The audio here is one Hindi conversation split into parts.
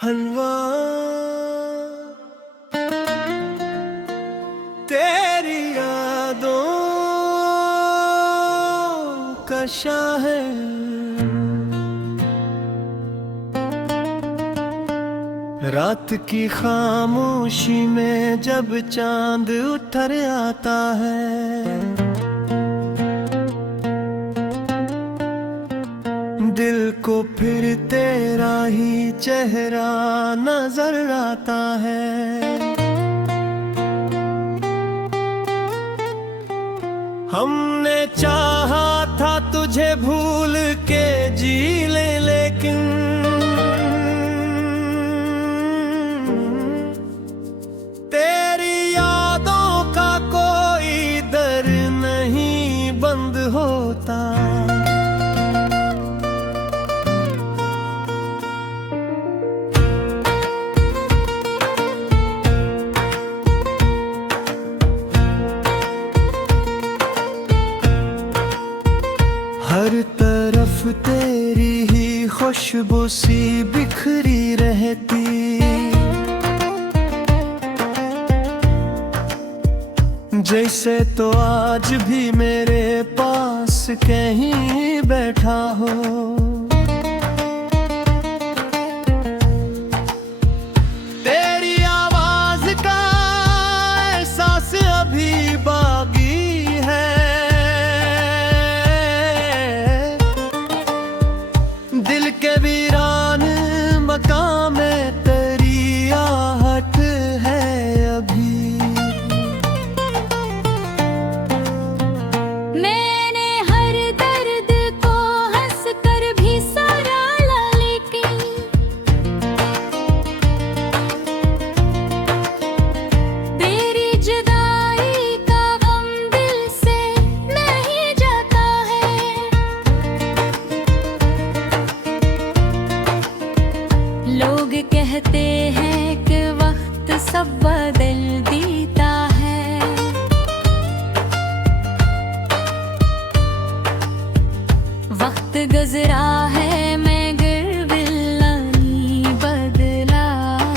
हलवा तेरी यादों का शाहर, रात की खामोशी में जब चांद उतर आता है, दिल को फिर तेरा ही चेहरा नजर आता है। हमने चाहा था तुझे भूल के जी ले, लेकिन तेरी यादों का कोई दर नहीं बंद होता। हर तरफ तेरी ही खुशबू सी बिखरी रहती, जैसे तो आज भी मेरे पास कहीं बैठा हो। तेरी आवाज का एहसास अभी बाकी है, दिल के वीरान मकाम में तेरी आहट है अभी। मैंने हर दर्द को हंस कर भी सराहा, लेकिन तेरी जुदाई का गम दिल से नहीं जाता है। लोग कहते हैं कि वक्त सब बदल देता है, वक्त गुजरा है मगर बिल्ला नहीं बदला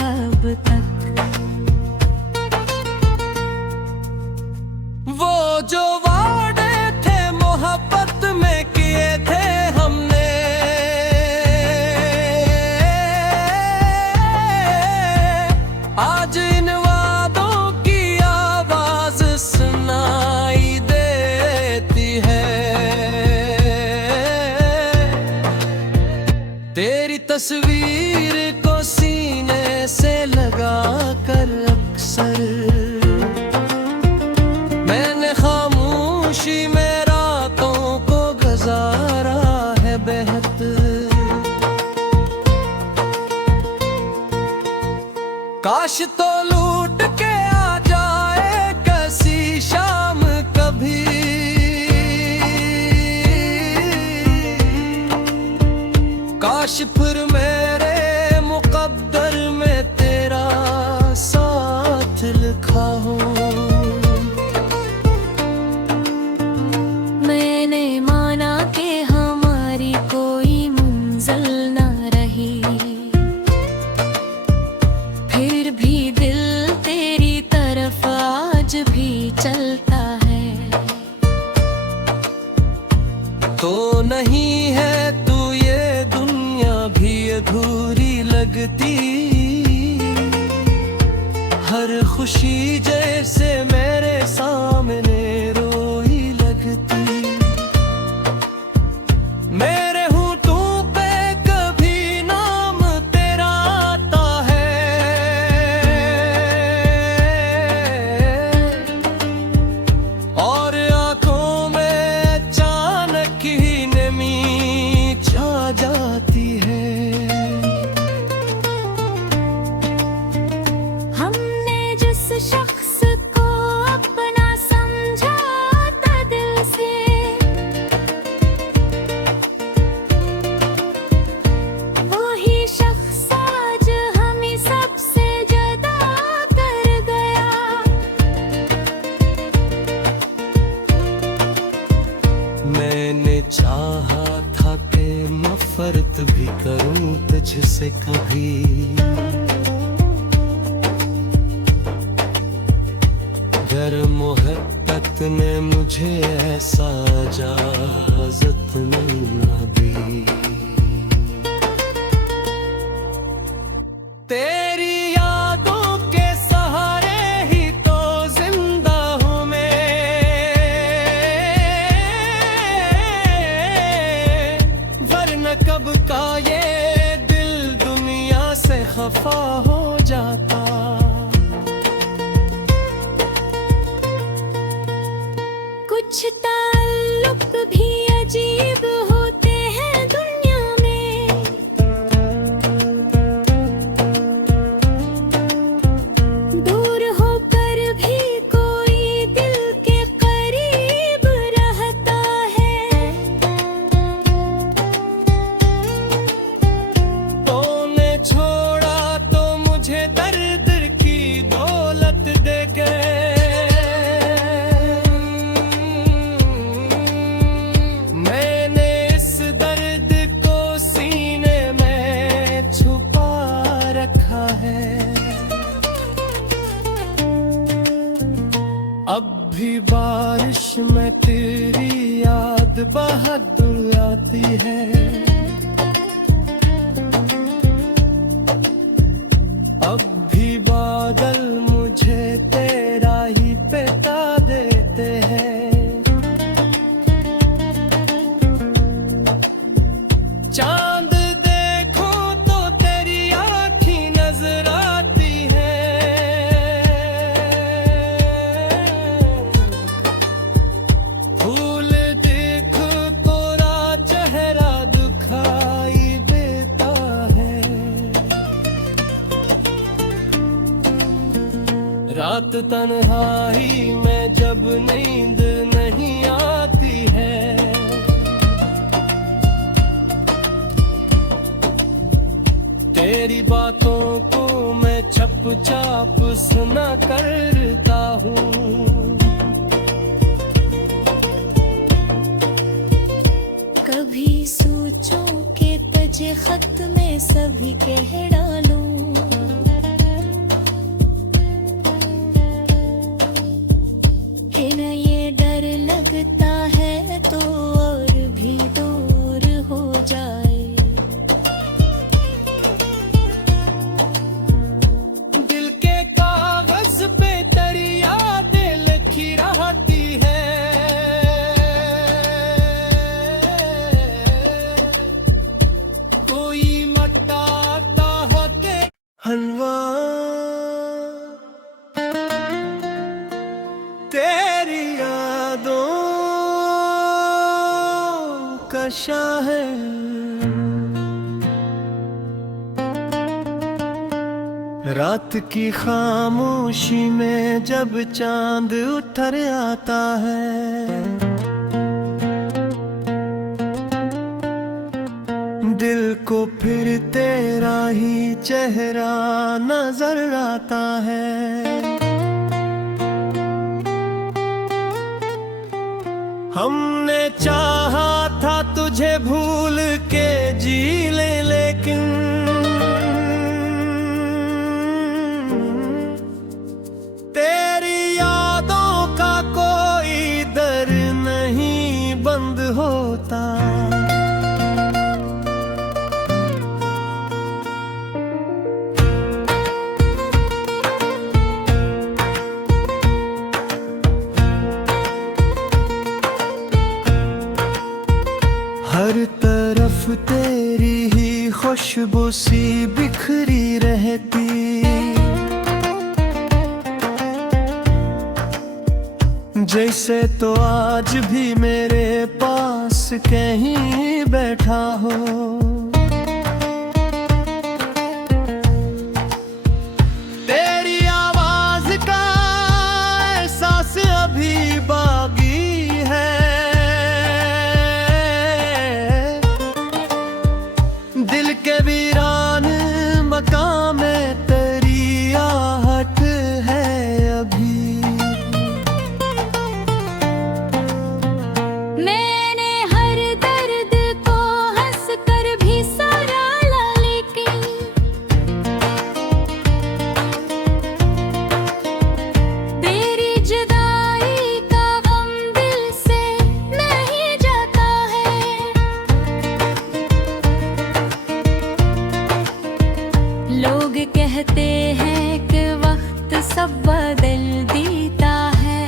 अब तक। वो जो वादे थे मोहब्बत में किए थे हमने, आज इन वादों की आवाज सुनाई देती है। तेरी तस्वीर को सीने से लगा कर अक्सर मैंने खामोशी में रातों को गुजारा है बेहतर। काश तो लूट के आ जाए कैसी शाम कभी, काश फिर मेरे मुकद्दर में तेरा साथ लिखा हो। मैंने माना कि हमारी कोई मंजिल ना रही, फिर भी दिल तेरी तरफ आज भी चलता है। तो नहीं है तू ये दुनिया भी अधूरी लगती, हर खुशी जैसे मेरे सामने रोई लगती। मेरे होठों पे कभी नाम तेरा आता है, और आंखों में अचानक ही नमी छा जाती है। हमने जिस शख्स को अपना समझा था दिल से, वही शख्स आज हमें सबसे जुदा कर गया। मैंने चाहा था कि नफरत भी करूं तुझसे कभी, ने मुझे ऐसा इजाज़त न दी। तेरी यादों के सहारे ही तो जिंदा हूँ मैं, वरना कब का ये दिल दुनिया से खफा हो जाता। कुछ ताल्लुक भी अजीब होते हैं दुनिया में, दूर होकर भी कोई दिल के करीब रहता है। तूने छोड़ा तो मुझे दर्द की दौलत दे गए, अब भी बारिश में तेरी याद बहादुर आती है। अब भी बादल मुझे तेरा ही पिता देते हैं। चांद देखो तो तेरी आँखें नजर आती है, फूल देख तोरा चेहरा दुखाई देता है। रात तन्हाई में जब नींद नहीं आती है, तेरी बातों को मैं चुपचाप सुना करता हूँ। कभी सोचो के तुझे खत में सभी कह डालूं, है न ये डर लगता है तो और भी दूर हो जाए। दिल के कागज पे तेरी यादें लिखी रहती है, कोई मटाता होते हलवा तेरी यादों का शाहर। रात की खामोशी में जब चांद उतर आता है, दिल को फिर तेरा ही चेहरा नजर आता है। हमने चाहा था तुझे भूल के जी ले, लेकिन तेरी यादों का कोई दर नहीं बंद होता। हर तरफ तेरी ही खुशबू सी बिखरी रहती, जैसे तो आज भी मेरे पास कहीं बैठा हो। तेरी आवाज का एहसास अभी बाकी है, दिल के वीरान मकाम में तेरी आहट है अभी। मैंने हर दर्द को हंस कर भी कहते हैं कि वक्त सब बदल देता है,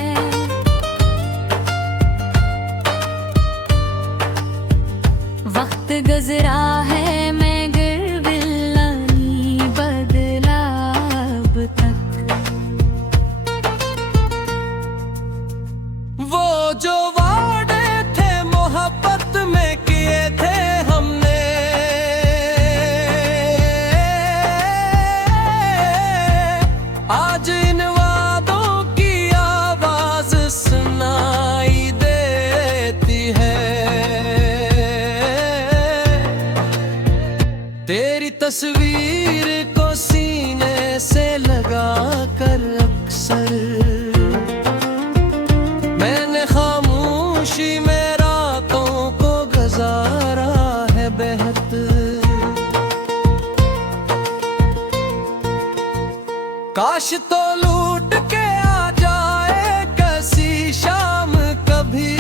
वक्त गुजरा है मगर बिल्ला नहीं बदला अब तक। वो जो वादे थे मोहब्बत में किए थे हमने, आज इन वादों की आवाज सुनाई देती है। तेरी तस्वीर को सीने से लगा कर अक्सर मैंने खामोशी में रातों को गुजारा है बेहतर। काश तो लूट के आ जाए कैसी शाम कभी,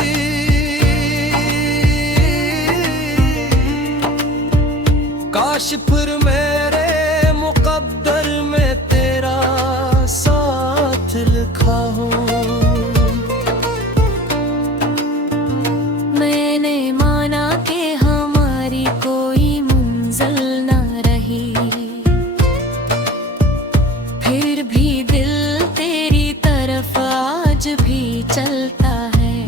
काश फिर मेरे मुकद्दर में तेरा साथ लिखा हो। मैंने माना कि हमारी कोई मंजिल न रही, फिर भी दिल तेरी तरफ आज भी चलता है।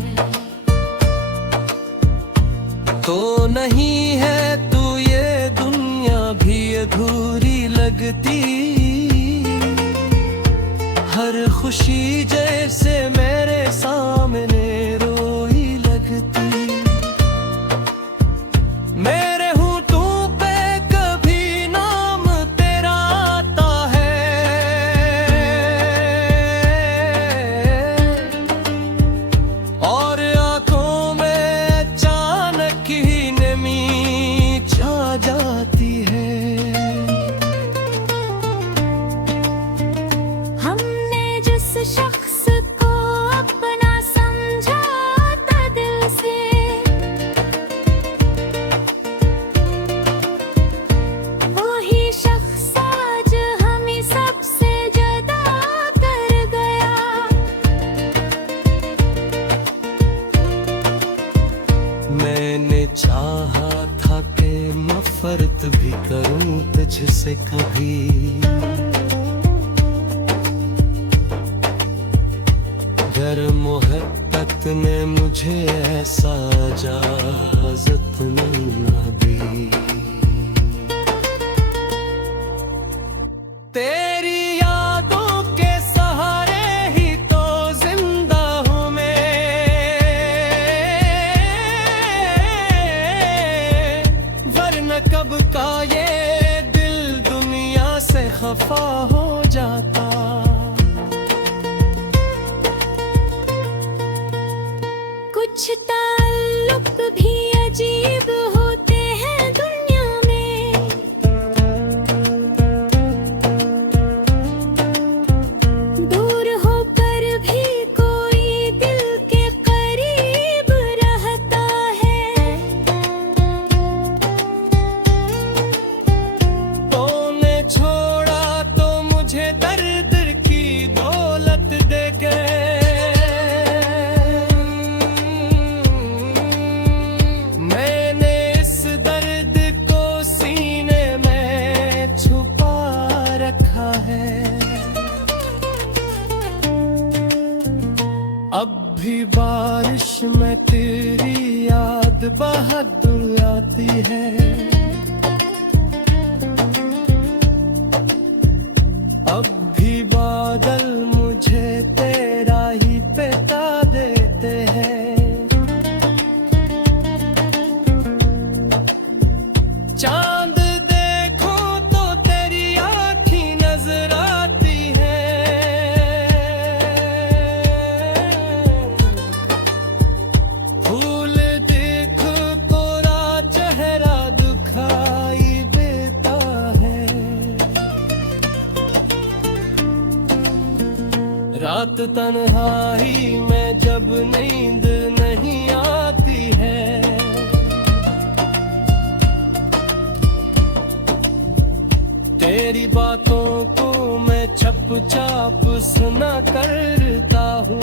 तो नहीं है तू ये दुनिया भी अधूरी लगती, हर खुशी जैसे मेरे सामने रोई लगती। मेरे होठों पे कभी नाम तेरा आता है और आंखों में अचानक ही नमी छा जाती है। हमने जिस शख्स को अपना समझा था दिल से, वही शख्स आज हमें सबसे जुदा कर गया। मैंने चाहा था कि नफरत भी करूं तुझसे कभी, गर मोहब्बत ने मुझे ऐसा इजाजत न दी। तेरी यादों के सहारे ही तो जिंदा हूँ मैं, वरना कब का ये दिल दुनिया से खफा हो जाता। कुछ ताल्लुक भी अजीब होते हैं दुनिया में, दूर होकर भी कोई दिल के करीब रहता है। तूने छोड़ा तो मुझे दर दर की दौलत दे गए, मैंने इस दर्द को सीने में छुपा रखा है। अब भी बारिश में तेरी याद बहादुर आती है, अब भी बादल मुझे तेरा ही पिता देते हैं। चांद देखो तो तेरी आँखें नजर आती है, फूल देख कोरा चेहरा दुखाई देता है। रात तन्हाई में जब नींद नहीं आती है, तेरे तेरी बातों को मैं छप छाप सुना करता हूँ।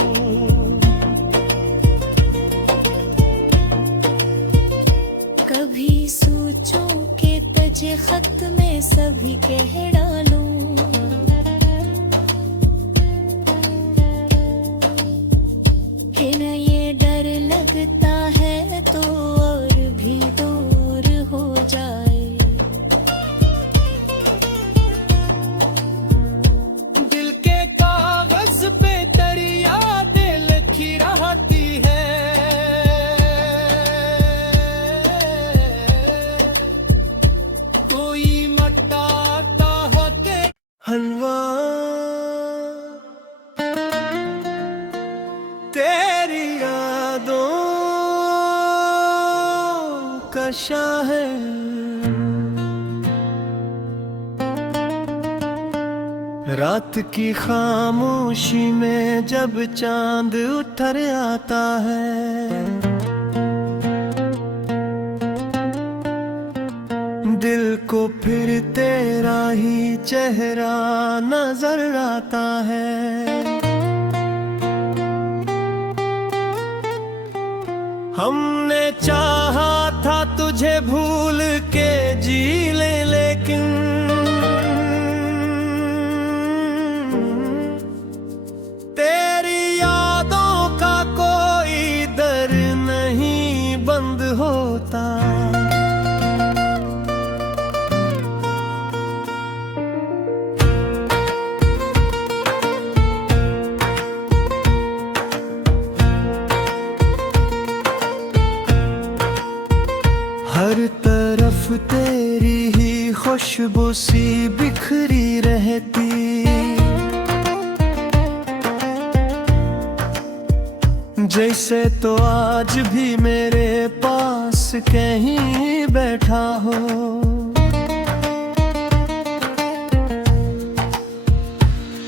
कभी सोचूं के तुझे खत में सभी कह डालूं, है न ये डर लगता है तो और भी दूर हो जाए। दिल के कागज पे तेरी यादें लिखी रहती है, कोई मटाता होते हलवा तेरी यादों का शाहर। रात की खामोशी में जब चांद उतर आता है, दिल को फिर तेरा ही चेहरा नजर आता है। हमने चाहा था तुझे भूल के जी ले, लेकिन तेरी यादों का कोई दर नहीं बंद होता। हर तरफ तेरी ही खुशबू सी बिखरी रहती, जैसे तो आज भी मेरे पास कहीं बैठा हो।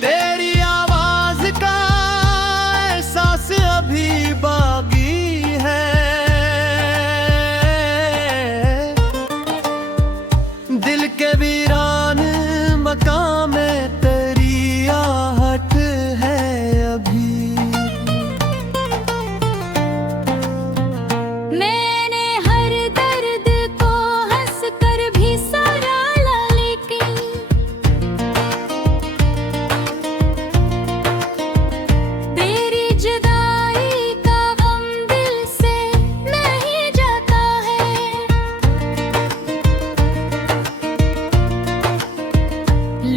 तेरी आवाज का एहसास अभी बाकी है, दिल के वीरान मकाम में तेरी आहट है अभी। मैंने हर दर्द को हंस कर भी सराहा, लेकिन तेरी जुदाई का गम दिल से नहीं जाता है।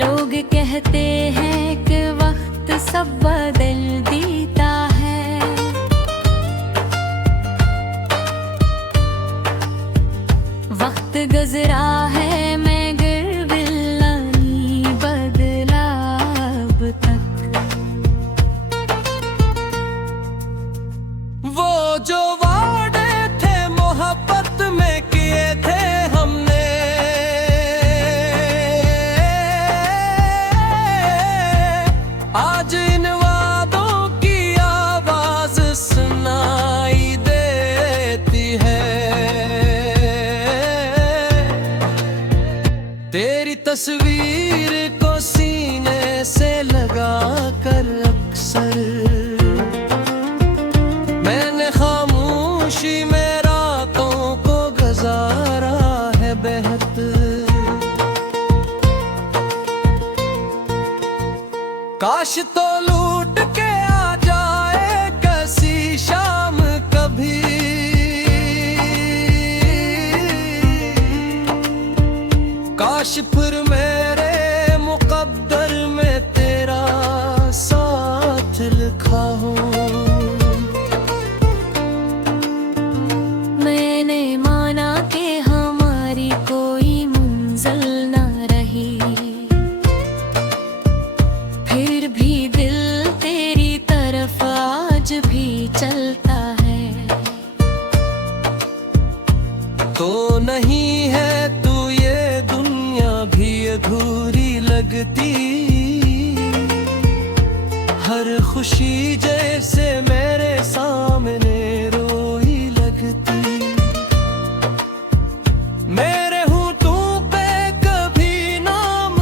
लोग कहते हैं कि वक्त सब बदल देता है, वक्त गुजरा है मगर बिल्ला नहीं बदला अब तक। वो जो वादे थे मोहब्बत में किए थे हमने, आज इन वादों की आवाज सुनाई देती है। तेरी तस्वीर को सीने से लगा कर अक्सर मैंने खामोशी में रातों को गुजारा है बेहतर। काश तो लूट के आ जाए कैसी शाम कभी, काश फिर मेरे मुकद्दर में तेरा साथ लिखा हो। मैंने माना कि हमारी कोई मंजिल ना रही, फिर भी दिल तेरी तरफ आज भी चलता है। तो नहीं है तू ये दुनिया भी अधूरी लगती, हर खुशी जैसे मेरे सामने रोई लगती। मेरे होठों पे कभी नाम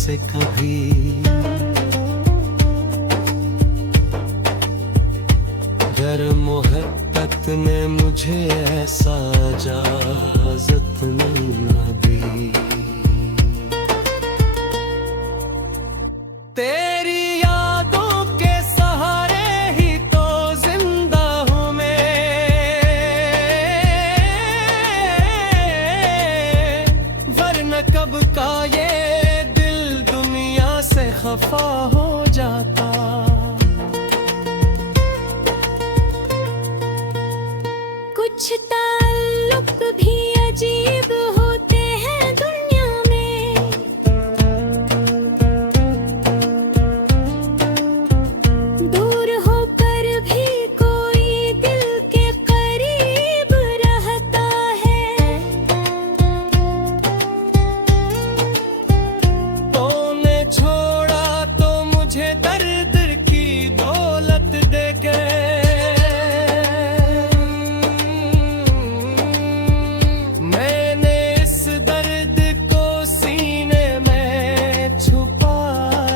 से कभी। गर मोहब्बत ने मुझे ऐसा इजाज़त न दी। तेरी यादों के सहारे ही तो जिंदा हूँ मैं, वरना कब का ये दिल दुनिया से खफा हो जाता। कुछ ताल्लुक भी अजीब होते हैं दुनिया में, दूर होकर भी कोई दिल के करीब रहता है। तूने छोड़ा तो मुझे दर्द की दौलत दे गए। मैंने इस दर्द को सीने में छुपा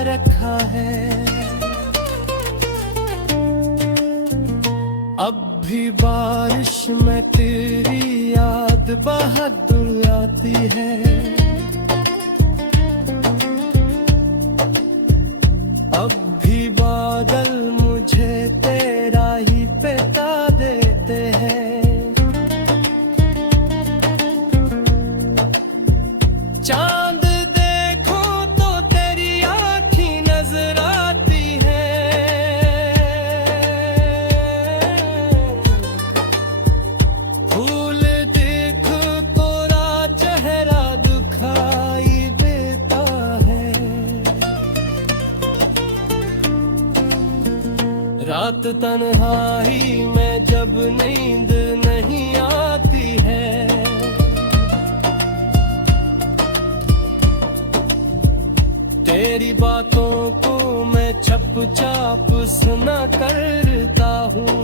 रखा है। अब भी बारिश में तेरी याद बहादुर आती है। अब भी बादल मुझे तेरा ही पिता देते हैं। चांद देखो तो तेरी आँखी नजर आती है। फूल दिख कोरा चेहरा दुखाई देता है। रात तन्हाई में जब नींद नहीं आती है, तेरी बातों को मैं चुपचाप सुना करता हूँ।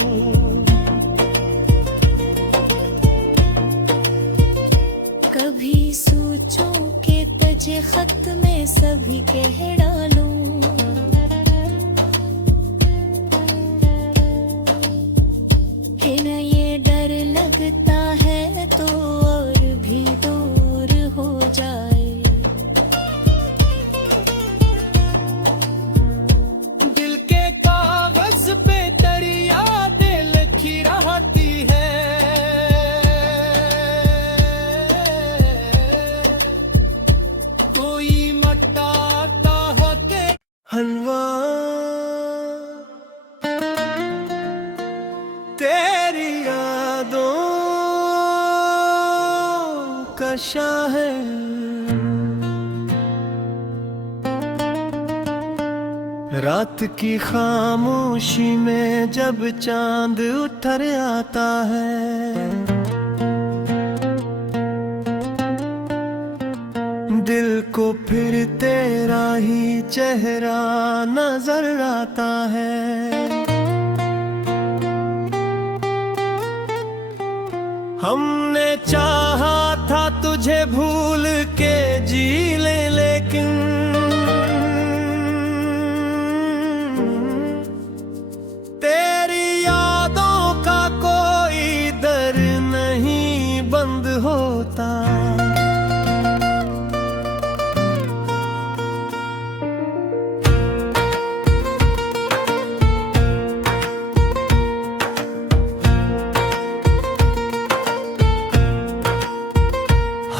कभी सोचूं कि तुझे खत में सभी कह डालूं, है न ये डर लगता है तो और भी दूर हो जाए। दिल के कागज पे तेरी यादें लिखी रहती है। कोई मटाता होते हलवा तेरी यादों का शाहर। रात की खामोशी में जब चांद उतर आता है, दिल को फिर तेरा ही चेहरा नजर आता है। हमने चाहा था तुझे भूल के जी ले, लेकिन तेरी यादों का कोई दर नहीं बंद होता।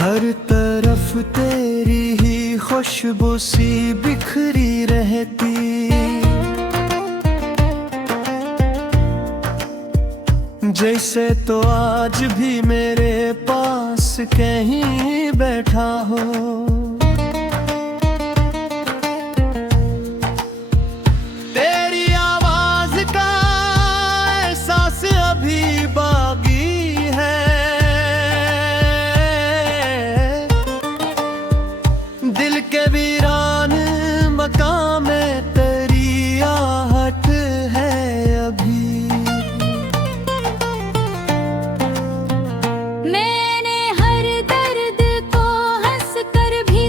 हर तरफ तेरी ही खुशबू सी बिखरी रहती। जैसे तो आज भी मेरे पास कहीं बैठा हो। तेरी आवाज का एहसास अभी बाकी है। दिल के वीरान मकाम में तेरी आहट है अभी। मैंने हर दर्द को हंस कर भी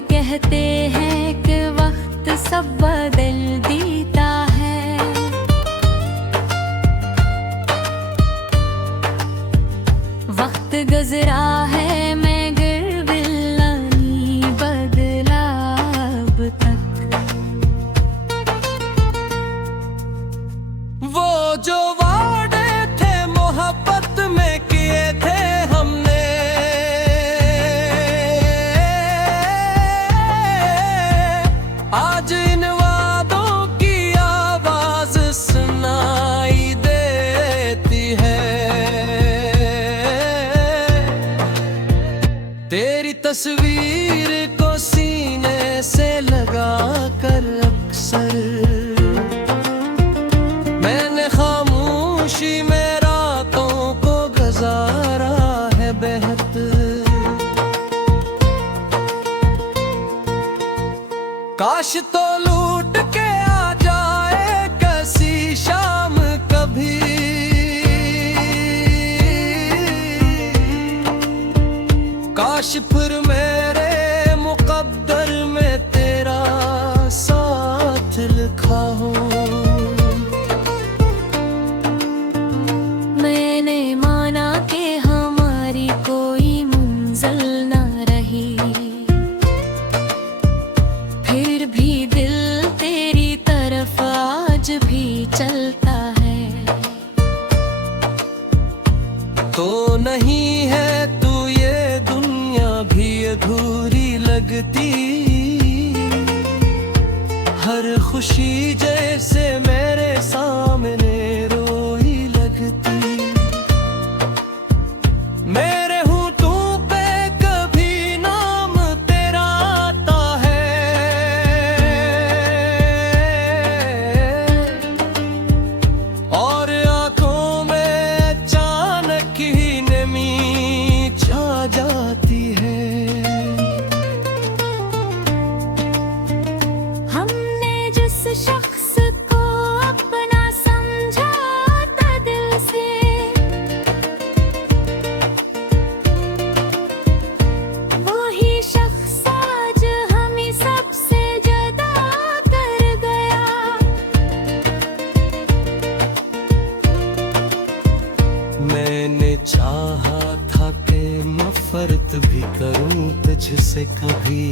कहते हैं कि वक्त सब बदल देता है, वक्त गुजरा है मगर बिल्ला नहीं बदला अब तक। वो जो वादे थे मोहब्बत में किए थे हमने, आज इन वादों की आवाज सुनाई देती है। तेरी तस्वीर को सीने से लगा कर अक्सर मैंने खामोशी में रातों को गुजारा है बेहतर। काश तो लूट के आ जाए कैसी शाम कभी, काश फिर मेरे मुकद्दर में तेरा साथ लिखा हो। मैंने माना कि हमारी कोई मंजिल न रही, फिर भी दिल तेरी तरफ आज भी चलता है। तो नहीं है तू ये दुनिया भी अधूरी लगती, हर खुशी जैसे मेरे सामने रोई लगती। मेरे होठों पे कभी नाम तेरा आता है और आंखों में अचानक ही नमी छा जाती है। हमने जिस शख्स को अपना समझा था दिल से, वही शख्स आज हमें सबसे जुदा कर गया। मैंने चाहा था कि नफरत भी करूं तुझसे कभी,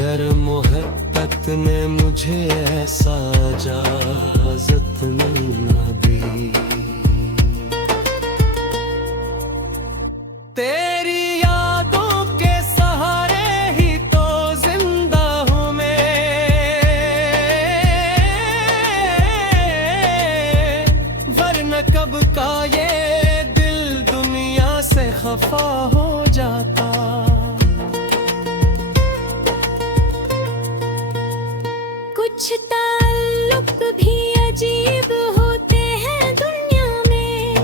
गर मोहब्बत ने मुझे ऐसा इजाजत न दी। तेरी यादों के सहारे ही तो जिंदा हूँ मैं, वरना कब का ये दिल दुनिया से खफा हो जाता। कुछ ताल्लुक भी अजीब होते हैं दुनिया में,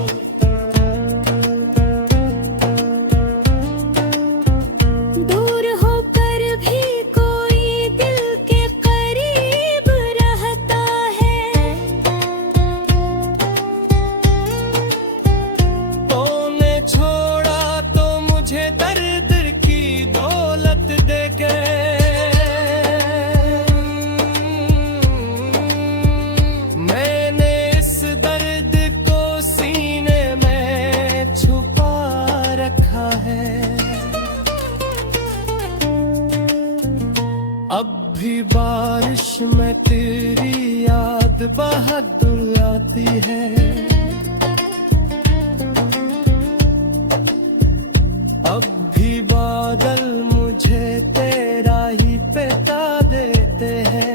दूर होकर भी कोई दिल के करीब रहता है। तूने छोड़ा तो मुझे दर दर की दौलत दे गए, मैंने इस दर्द को सीने में छुपा रखा है। अब भी बारिश में तेरी याद बहादुर आती है, अब भी बादल मुझे तेरा ही पिता देते हैं।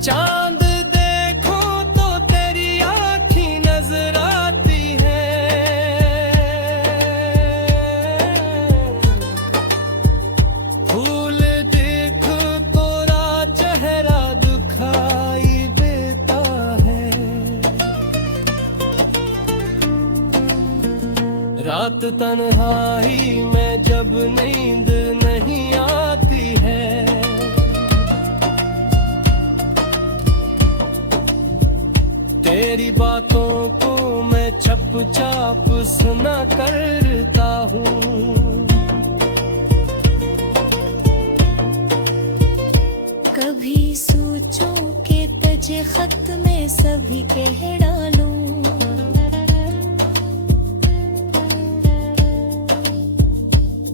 चांद देखो तो तेरी आँखें नजर आती है, फूल देख तोरा चेहरा दुखाई देता है। रात तन्हाई में जब नींद नहीं आती है, तेरे तेरी बातों को मैं छप छाप सुना करता हूँ। कभी सोचूं कि तुझे खत में सभी कह डालूं,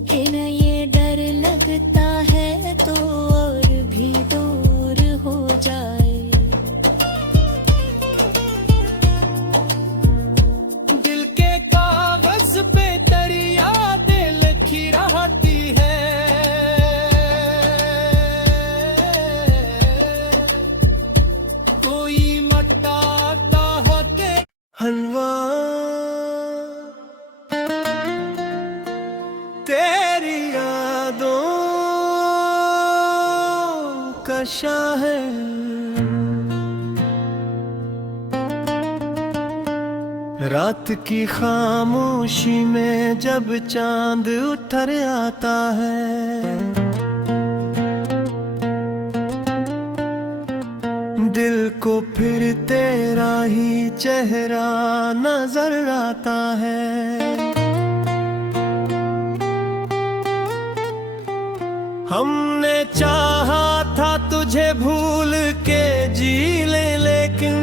कि न ये डर लगता है तो और भी दूर हो जाए। दिल के कागज पे तेरी यादें लिखी रहती है, कोई मटाता होते हलवा तेरी यादों का शाहर। रात की खामोशी में जब चांद उतर आता है, दिल को फिर तेरा ही चेहरा नजर आता है। हमने चाहा था तुझे भूल के जी ले, लेकिन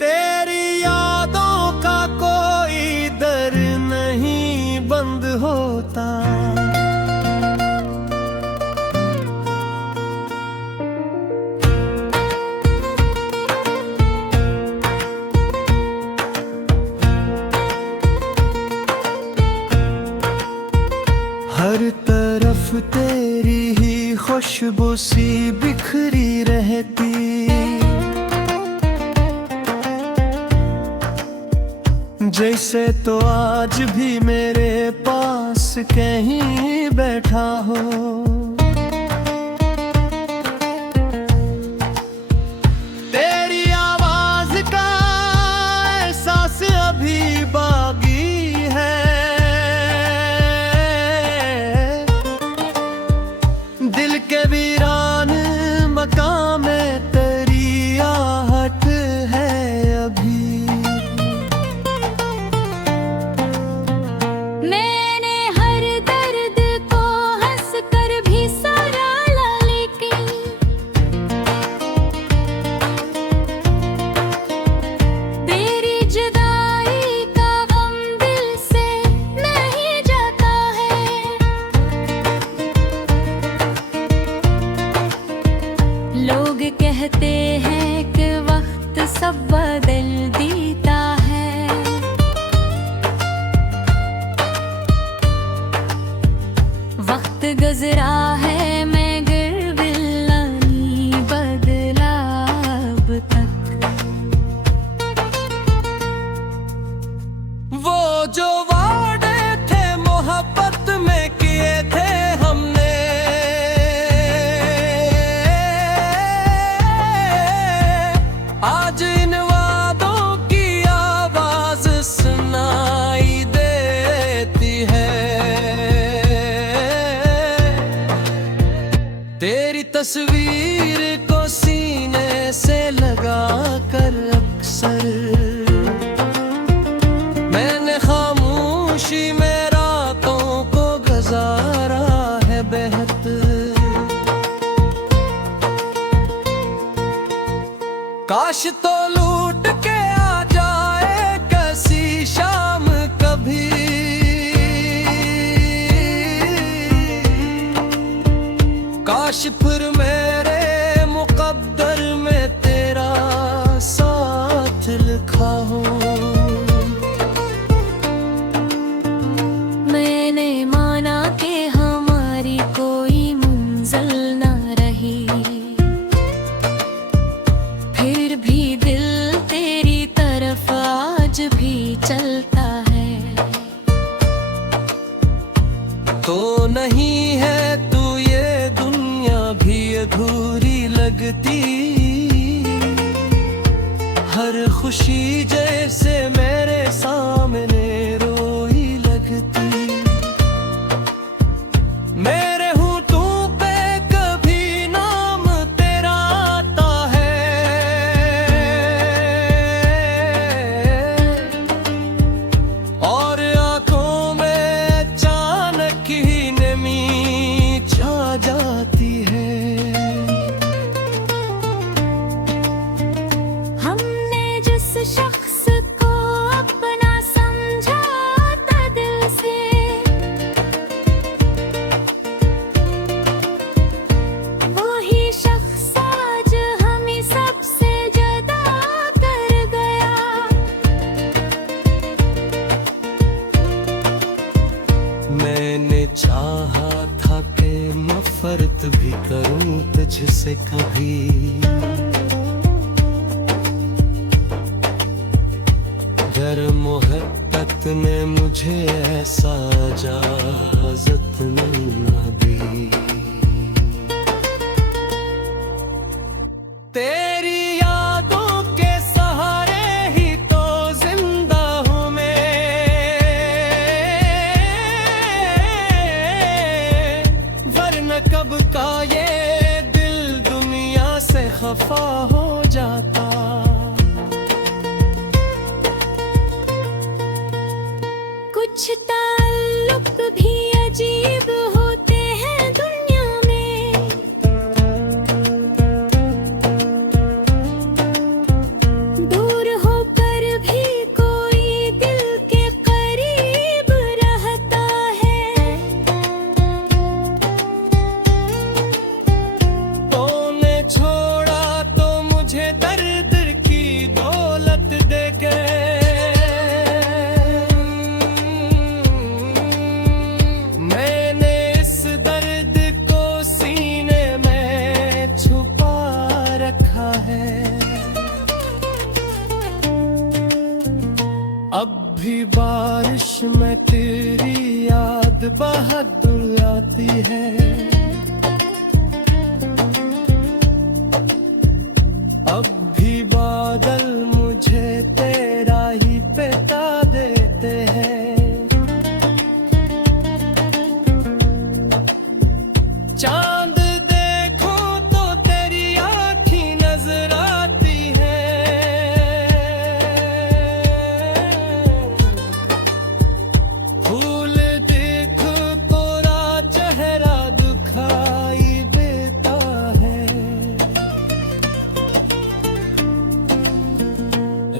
तेरी यादों का कोई दर नहीं बंद होता। हर तरफ तेरी ही खुशबू सी बिखरी रहती, जैसे तो आज भी मेरे पास कहीं बैठा हो। तेरी आवाज का एहसास अभी बाकी है, दिल के वीरान मकाम में तेरी आहट है अभी। मैंने हर दर्द को हंस कर भी सराहा, लेकिन तेरी जुदाई का गम दिल से नहीं जाता है। लोग कहते हैं कि वक्त सब बदल देता है, वक्त गुजरा है मगर बिल्ला नहीं बदला अब तक। वो जो वादे थे मोहब्बत में किए थे हमने, आज इन वादों की आवाज सुनाई देती है। तेरी तस्वीर को सीने से लगा कर अक्सर मैंने खामोशी में रातों को गुजारा है बेहतर। काश तो लूट के आ जाए कैसी शाम कभी, काश फिर मेरे मुकद्दर में तेरा साथ लिखा हो। मैंने माना कि हमारी कोई मंजिल ना रही, फिर भी दिल तेरी तरफ आज भी चलता है। तो नहीं है तू ये दुनिया भी अधूरी लगती, हर खुशी जैसे मेरे सामने रोई लगती। मेरे होठों पे कभी नाम से कभी। गर मोहब्बत ने मुझे ऐसा इजाज़त न दी। तेरी यादों के सहारे ही तो जिंदा हूँ मैं, वरना कब का ये दिल दुनिया से खफा हो जाता। कुछ ताल्लुक भी अजीब होते हैं दुनिया में, दूर होकर भी कोई दिल के करीब रहता है। तूने छोड़ा तो मुझे दर्द की दौलत दे गए। मैंने इस दर्द को सीने में छुपा रखा है। अब भी बारिश में तेरी याद बहादुर आती है। अब भी बादल मुझे तेरा ही पिता देते हैं। चांद देखो तो तेरी आँखी नजर आती है। फूल देख तोरा चेहरा दुखाई देता है।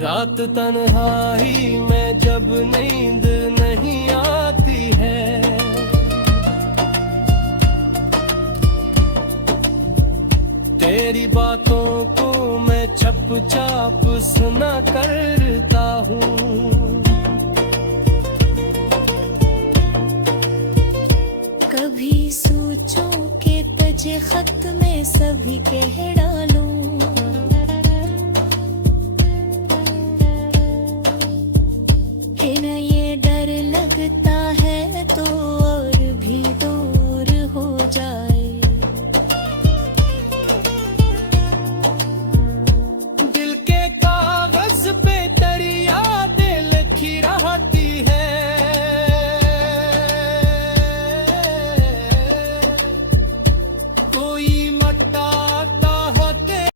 रात तन्हाई में जब नींद नहीं आती है, तेरी बातों को मैं चुपचाप सुना करता हूँ। कभी सोचो के तजे खत में सभी कह डालूं।